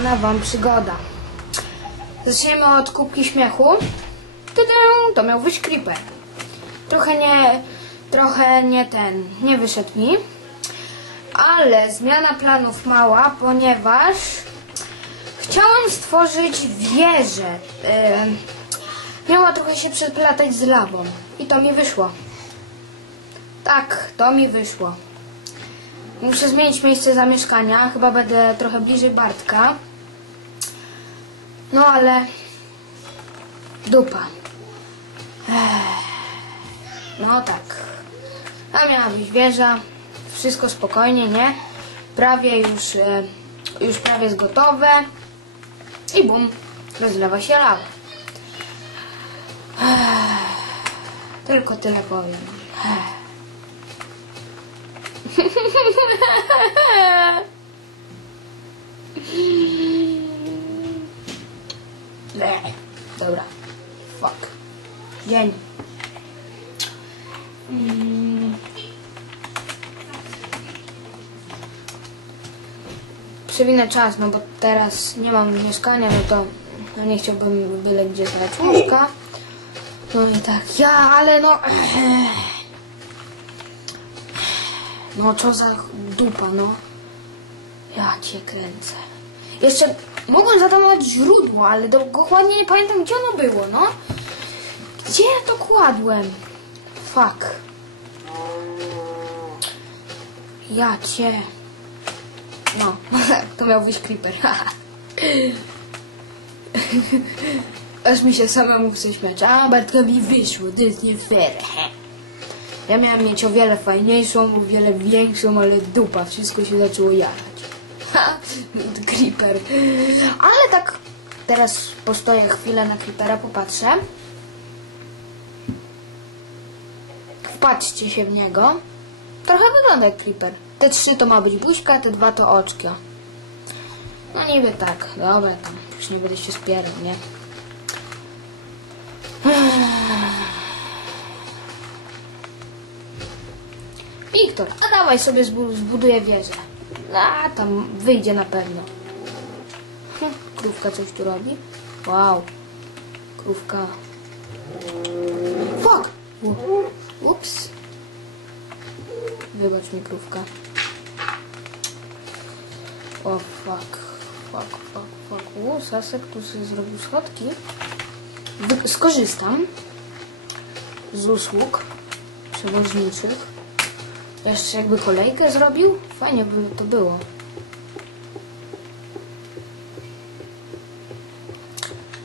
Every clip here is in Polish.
niespodziewana wam przygoda. Zaczniemy od kubki śmiechu. Tydę, to miał być creeper. Trochę nie, trochę nie ten, nie wyszedł mi. Ale zmiana planów mała, ponieważ chciałam stworzyć wieżę. E, miała trochę się przeplatać z lawą. I to mi wyszło. Tak, to mi wyszło. Muszę zmienić miejsce zamieszkania. Chyba będę trochę bliżej Bartka. No ale... Dupa. No tak. A miała być wieża. Wszystko spokojnie, nie? Prawie już... E, już prawie jest gotowe. I bum. Rozlewa się lawa. Tylko tyle powiem. Ech. Bleh. Dobra. Fuck. Dzień. Mm. Przewinę czas, no bo teraz nie mam mieszkania, no to no nie chciałbym byle gdzie znaleźć łóżka. No i tak, ja, ale no... No co za dupa, no. Ja cię kręcę. Jeszcze mogłem zatamować źródło, ale dokładnie nie pamiętam gdzie ono było, no. Gdzie ja to kładłem? Fuck. Ja cię. No, to miał być creeper. Aż mi się samemu chce śmiać. A, Bartkowi wyszło, to jest nie fair. Ja miałem mieć o wiele fajniejszą, o wiele większą, ale dupa, wszystko się zaczęło jarać. Ha, creeper. Ale tak teraz postoję chwilę na creepera, popatrzę. Wpatrzcie się w niego. Trochę wygląda jak creeper. Te trzy to ma być buźka, te dwa to oczka. No niby tak, dobra tam, już nie będę się spierał, nie? Wiktor, a dawaj sobie zbu- zbuduję wieżę. A, tam wyjdzie na pewno. Hm, krówka coś tu robi. Wow. Krówka. Fuck! Ups. Wybacz mi krówka. O fuck. Fuck, fuck, fuck. U, Sasek tu sobie zrobił schodki. Wy- skorzystam z usług przewoźniczych. Jeszcze jakby kolejkę zrobił? Fajnie by to było.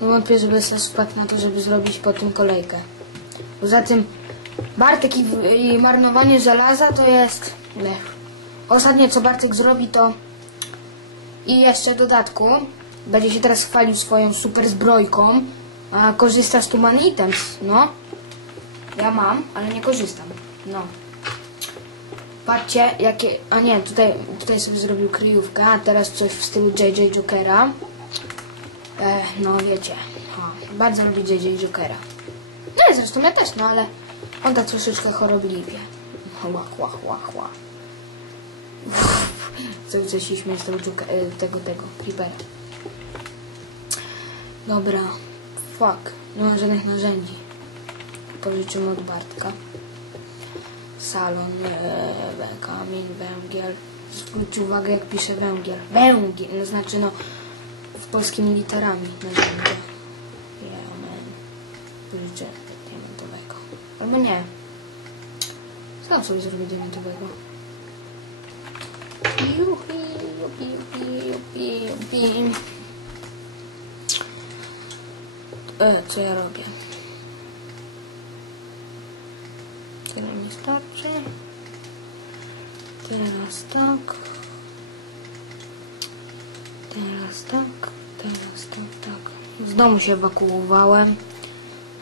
Nie wątpię, żeby sens wpadł na to, żeby zrobić po tym kolejkę. Poza tym Bartek i, i marnowanie żelaza to jest... Lech. Ostatnie co Bartek zrobi to... I jeszcze w dodatku będzie się teraz chwalił swoją super zbrojką, a korzysta z Tuman Items, no. Ja mam, ale nie korzystam. No. Patrzcie, jakie... A nie, tutaj, tutaj sobie zrobił kryjówkę, a teraz coś w stylu JJ Jokera. E, no wiecie, o, bardzo lubię JJ Jokera. No zresztą ja też, no ale on tak troszeczkę chorobliwie. Łach, łach, łach, łach. Coś, coś się z tego, e, tego, tego, Creepera. Dobra, fuck, nie mam żadnych narzędzi. Pożyczymy od Bartka salon, e, kamień, węgiel. Zwróć uwagę, jak pisze węgiel. Węgiel, no znaczy no w polskimi literami narzędzia. Yeah, man. Albo nie. Sam sobie zrobię diamentowego. Jupi, jupi, jupi, jupi, jupi. E, co ja robię? Tyle mi starczy. Teraz tak. Teraz tak. Teraz tak, tak. Z domu się ewakuowałem.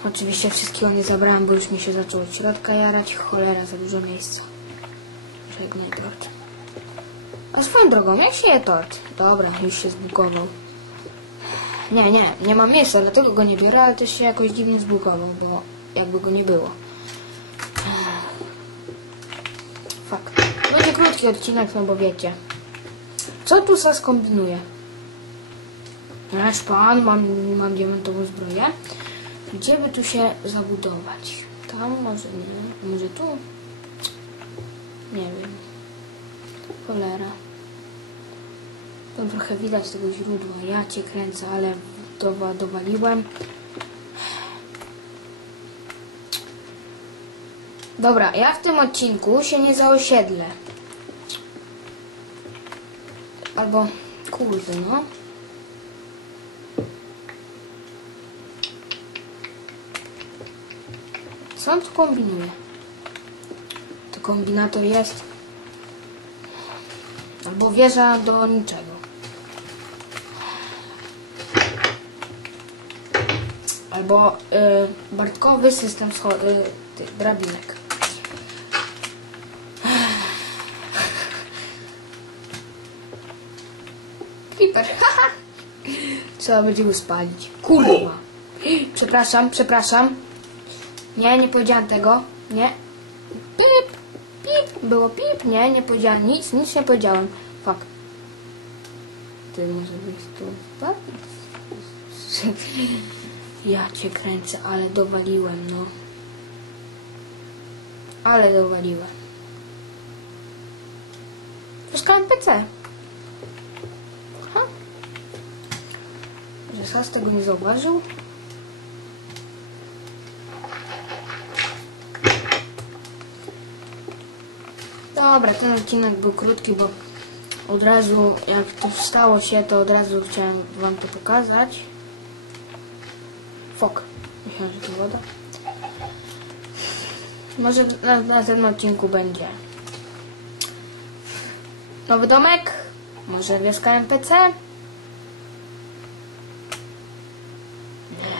Oczywiście wszystkiego nie zabrałem, bo już mi się zaczęło od środka jarać. Cholera, za dużo miejsca. Żegnaj tort. A swoją drogą, jak się je tort? Dobra, już się zbukował. Nie, nie, nie ma miejsca, dlatego go nie biorę, ale też się jakoś dziwnie zbukował, bo jakby go nie było. Fuck. Będzie krótki odcinek, no bo wiecie. Co tu Sas kombinuje? Nasz pan, mam, mam diamentową zbroję. Gdzie by tu się zabudować? Tam może nie, może tu? Nie wiem. Cholera. To trochę widać tego źródła. Ja cię kręcę, ale dowa, dowaliłem. Dobra, ja w tym odcinku się nie zaosiedlę. Albo, kurde, no. Tu kombinuje? To kombinator jest. Albo wieża do niczego. Albo y, Bartkowy system y, drabinek. Creeper. Trzeba będzie go spalić. Kurwa. Przepraszam, przepraszam. Nie, nie powiedziałam tego. Nie. Pip, pip. Było pip. Nie, nie powiedziałam nic, nic nie powiedziałem. Fuck. Ty może być tu? Ja cię kręcę, ale dowaliłem, no. Ale dowaliłem. Puszkałem PC. Ha? Że Sas tego nie zauważył? Dobra, ten odcinek był krótki, bo od razu, jak to stało się, to od razu chciałem wam to pokazać. Fok. Myślałem, że to woda. Może na, na tym odcinku będzie nowy domek, może wioska NPC. Nie.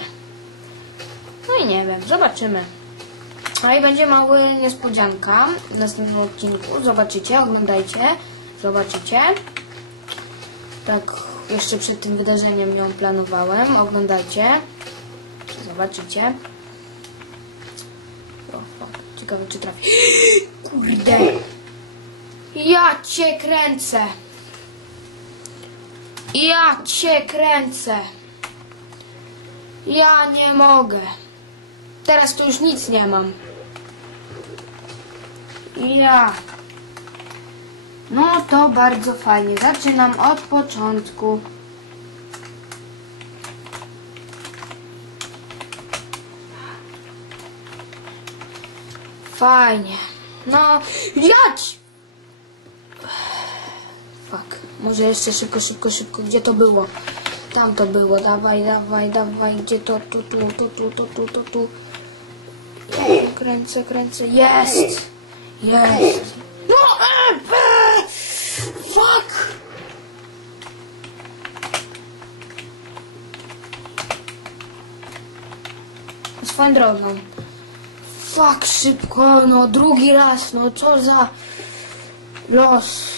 No i nie wiem, zobaczymy. A i będzie mały niespodzianka w następnym odcinku. Zobaczycie, oglądajcie, zobaczycie. Tak, jeszcze przed tym wydarzeniem ją planowałem. Oglądajcie, zobaczycie. O, fuck. Ciekawe, czy trafi. Kurde! Ja cię kręcę! Ja cię kręcę! Ja nie mogę. Teraz tu już nic nie mam. Ja. No to bardzo fajnie. Zaczynam od początku. Fajnie. No, jadź! Fuck. Może jeszcze szybko, szybko, szybko. Gdzie to było? Tam to było. Dawaj, dawaj, dawaj. Gdzie to? Tu, tu, tu, tu, tu, tu, tu, tu. Kręcę, kręcę. Jest! Jest! No, e, e, fuck! Swoją drogą. Fuck, szybko, no drugi raz, no co za los.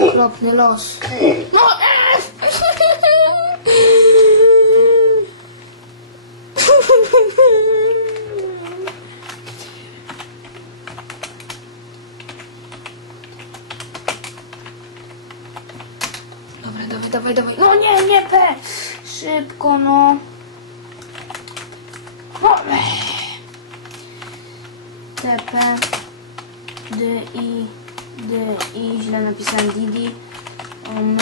Okropny los. No, e! Dobra, dawaj, dawaj, dawaj. No nie, nie, P! Szybko, no. No. TP D I D I źle napisałem Didi. Um,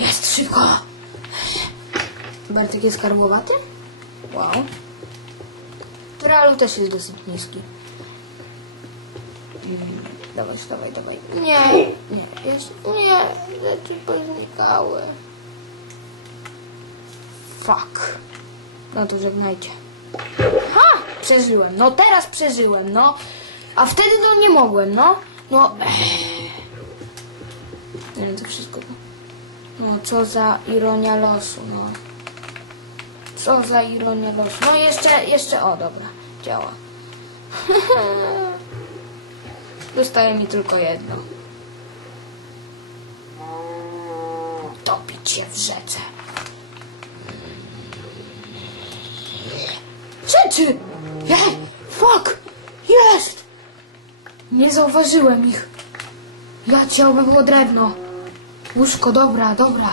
jest szybko. Bartek jest karbowaty? Wow. Realu też jest dosyć niski. Mm, Dawaj, dawaj, dawaj. Nie, nie, jest, nie, rzeczy poznikały. Fuck. No to żegnajcie. Ha! Przeżyłem. No teraz przeżyłem, no. A wtedy to nie mogłem, no. No. Nie wiem, to wszystko. No, co za ironia losu, no. Co za ironia losu. No jeszcze, jeszcze, o dobra, działa. Zostaje mi tylko jedno. Topić się w rzece. Rzeczy! Nie! Fuck! Jest! Nie zauważyłem ich. Ja oby było drewno. Łóżko, dobra, dobra.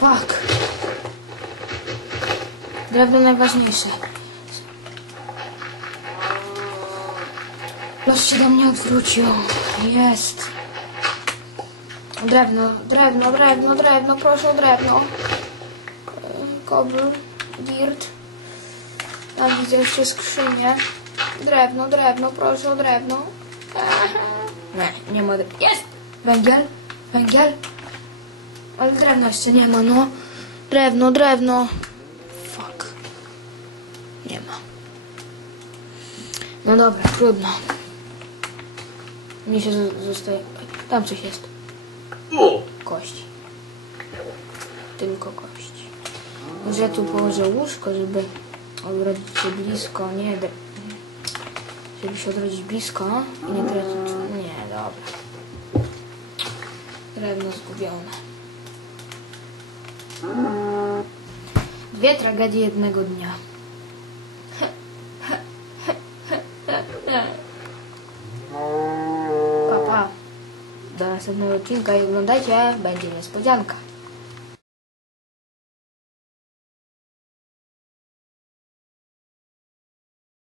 Fuck. Drewno najważniejsze. Los się do mnie odwrócił. Jest. Drewno, drewno, drewno, drewno, proszę o drewno. Kobl, dirt. Tam widzę jeszcze skrzynię. Drewno, drewno, proszę o drewno. Nie, nie ma drewna. Jest! Węgiel, węgiel. Ale drewna jeszcze nie ma, no. Drewno, drewno. Fuck. Nie ma. No dobra, trudno. Mi się zostaje... Tam coś jest. Kości. Tylko kości. Może ja tu położę łóżko, żeby odrodzić się blisko, nie... Żeby się odrodzić blisko i nie tracić... Nie, dobra. Drewno zgubione. Dwie tragedie jednego dnia. Pa, pa. Do następnego odcinka i oglądajcie, będzie niespodzianka.